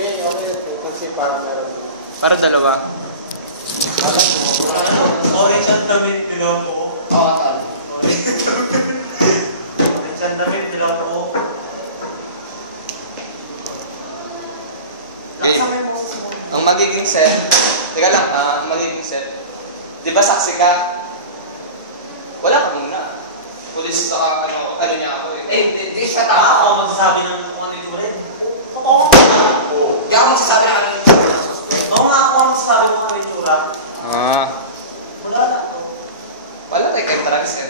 Sige, okay. Kasi para meron. Para dalawa. Orange ang damit, dilaw po. Oo, akala. Orange ang damit, dilaw po. Ang magiging set, teka lang, ang magiging set, di ba saksi ka? Wala ka muna. Pulis sa ano niya ako eh. Hindi siya Tama ako magsasabi ng kung ano yung rin. Totoo. Hindi ako magsasabi ng ano yung Oo nga ako ang magsasabi kung ano yung tsura. Wala na ako. Wala tayo kay Travis ka.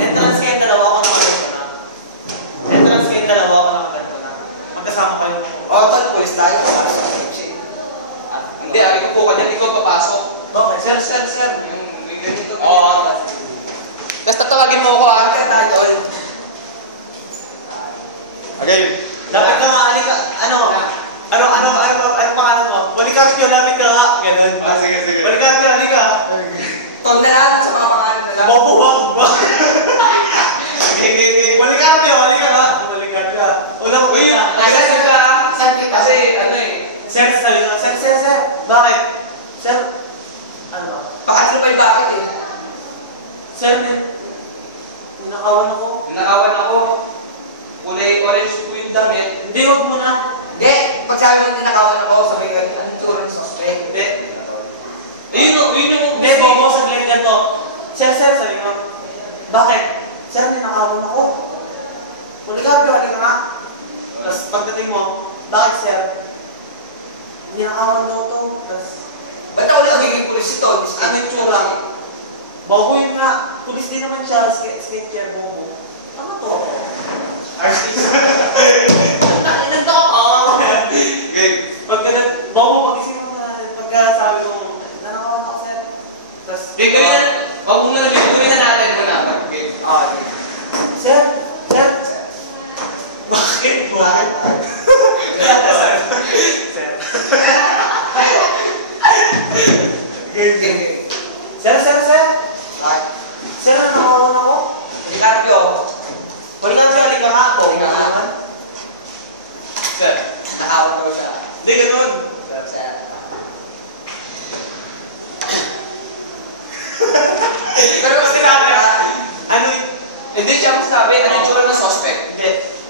Entrance kayo dalawa ko nakaganto na. Entrance kayo dalawa ko nakaganto na. Magkasama kayo. Oo, tol, pulis tayo. Hindi, alin ko ka dyan, ikaw papasok. Okay, sir. Yung ganito. Oo. Tapos tatawagin mo ako ha. Kaya tayo, tol. Okay. Lapit ka nga, alika. Ano pangalan mo? Policarpio, lapit ka nga. Ganun. Sige. Policarpio, alika. Tol na lang sa mga pangalan na lang. Mabuwag ba? Policarpio, alika nga. Policarpio. Unang Uy, kita. asan ka? Saan kita? Kasi ano eh. Sir, sabi nga. Sir. Bakit? Sir, ano? Bakit sila pa yung bakit eh? Sir, ninakawan ako. Nakawan ako. Kulay orange po yung damit. Hindi, huwag mo na. Hindi, pag sabi mo tinakawan ako, sabi ko, ano yung tsura ng suspect? Hindi. Yun yung Hindi, bobo sa glit ganito. Sir, sabi mo. Bakit? Sir, ninakawan ako. Policarpio, halika nga. Tapos pagdating mo, bakit sir? Ninakawan daw to. Tapos, Ba't ako lang higing pulis ito? ano yung tsura? Bobo yun nga. Pulis din naman siya. Skincare, bobo. Tama to. artist. Nakinan to! Okay. Bobo, pag-isip mo na. Pagka sabi mo, nanakawan ako sir. Tapos, Hindi ko yun. Wag mo na nabituloy na natin muna. Okay. Sir. Bakit? Sir. Sir. Bakit? Sir, nanakawan ako. Ricardo. Policarpio, halika nga ako. Halika nga. Sir. Nakawan daw siya. Hindi, ganun. Sir. Pero kasi Sinabi, ano, Hindi siya magsabi. Ano yung tsura ng suspect? hindi,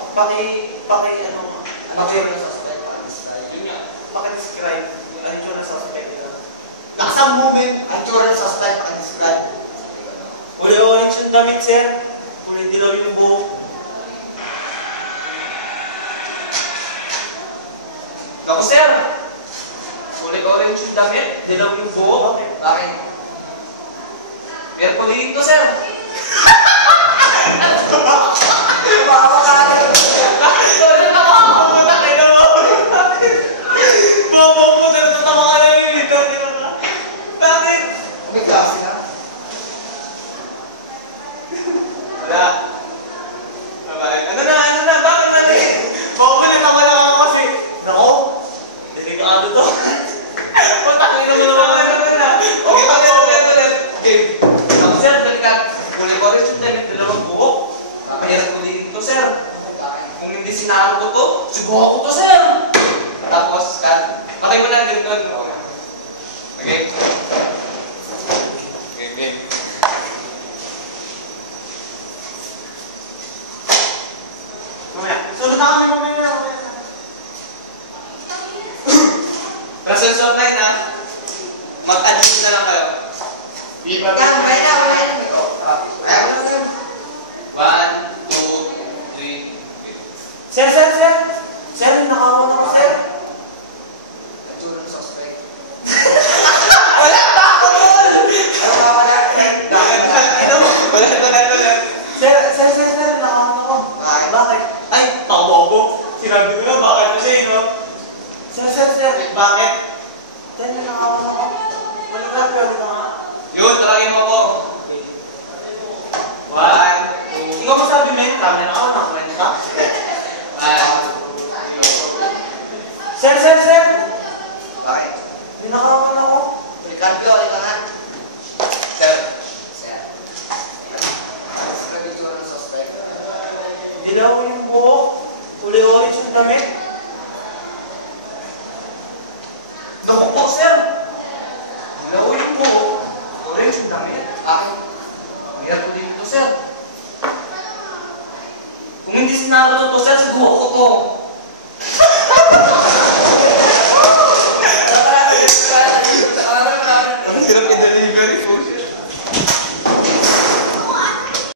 ano Ano yung yung suspect? Yun nga. paki-describe, ano yung suspect nila. Nakasang movement, ang tsura ng suspect, pakadescribe. Uli-orange yung damit, sir. Kulay dilaw yung buhok. Ako sir. Kulay orange yung damit. Dilaw yung buhok. Bakit? Pero kulihin ko sir. Baka ka lang. Bobo, sir, tatawa ka lang yung ito. Bakit? May klase na. Wala. Bye-bye. Ano na? Bakit na rin? Bobo, natawa lang ako kasi. Nako, delikado to. Patakin naman na. Okay, ulit. Okay. Ako sir, dalikat. Kulay orange yung damit. Dalawang buhok. Kapahirap kulihin ko sir. Kung hindi sinaro ko to, subukan ko to sir. Tapos, patay mo na ganito. Okay? Game. Mamaya. Sunod na kami mamaya. Presence online ha. Mag-adjust na lang kayo. Yan, wala na. May ko. Ayaw na lang. 1, 2, 3. Sir. Sir, nakawan ako, sir. Ang tsura ng suspect. Wala pa ako tol! Ano ka wala? Wala. Sir, nakawan ako. Bakit? Ay, tabobo. Sinabi ko na, bakit mo siya, no? Sir, bakit? Sir, nakawan ako. Policarpio, halika nga. Yun, talagin mo ko. 1, 2, Ikaw masabi, men, kami nakawan ako. Ano ka? 1, 2. Sir, Bakit? nakawan ako. Ricardo, halika nga. Sir. Sir. Ano yung tsura ng suspect? Dilaw yung buhok. Uli-uli yung damit? Naku po, sir. Wala ko yung buhok. Orange yung damit. Bakit? Ang hirap ko din ito, sir. Kung hindi sinara to, sir, sa buhok ko to.